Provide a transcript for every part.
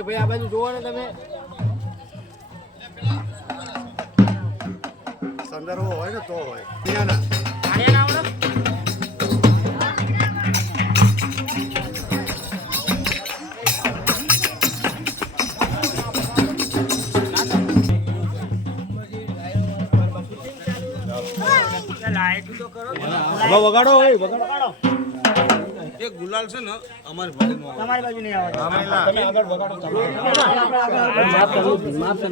ભાઈ આ બાજુ જોવો ને તમે સંદર્ભ હોય ને તો હોય વગાડો હોય વગાડો એક ગુલાલ છે ને અમારી બાજુ તમારી બાજુ નહીં આવે તમે આગળ વગાડો માફ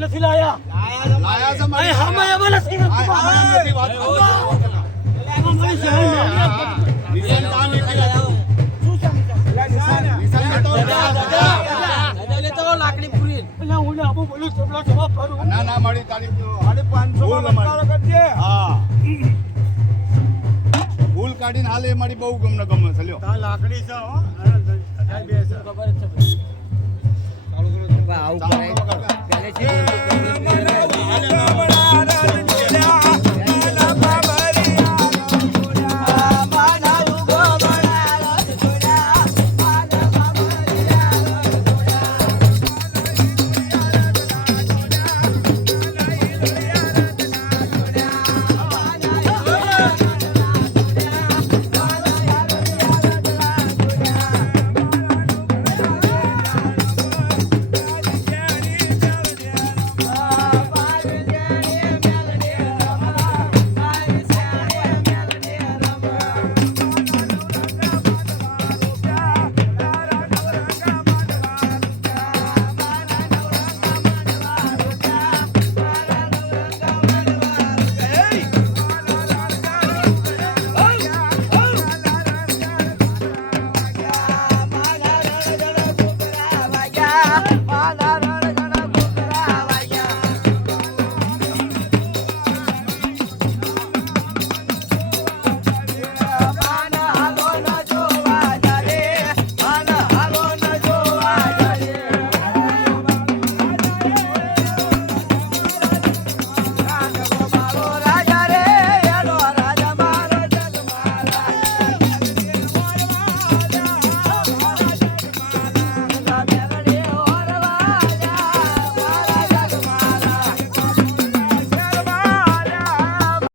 નથી લાયા લાયા છે મારી હમે મને નથી વાત લાકડી પૂરી એટલે હું આબુ બોલું સબલા જવાબ કરું ના ના મારી તારીખ 550 માં બતાવો કરજે હા ભૂલ કાઢીને હાલે મારી બહુ ગમે છે લ્યો આ લાકડી છે હો બે છે ખબર છે આવું કરે પહેલે છે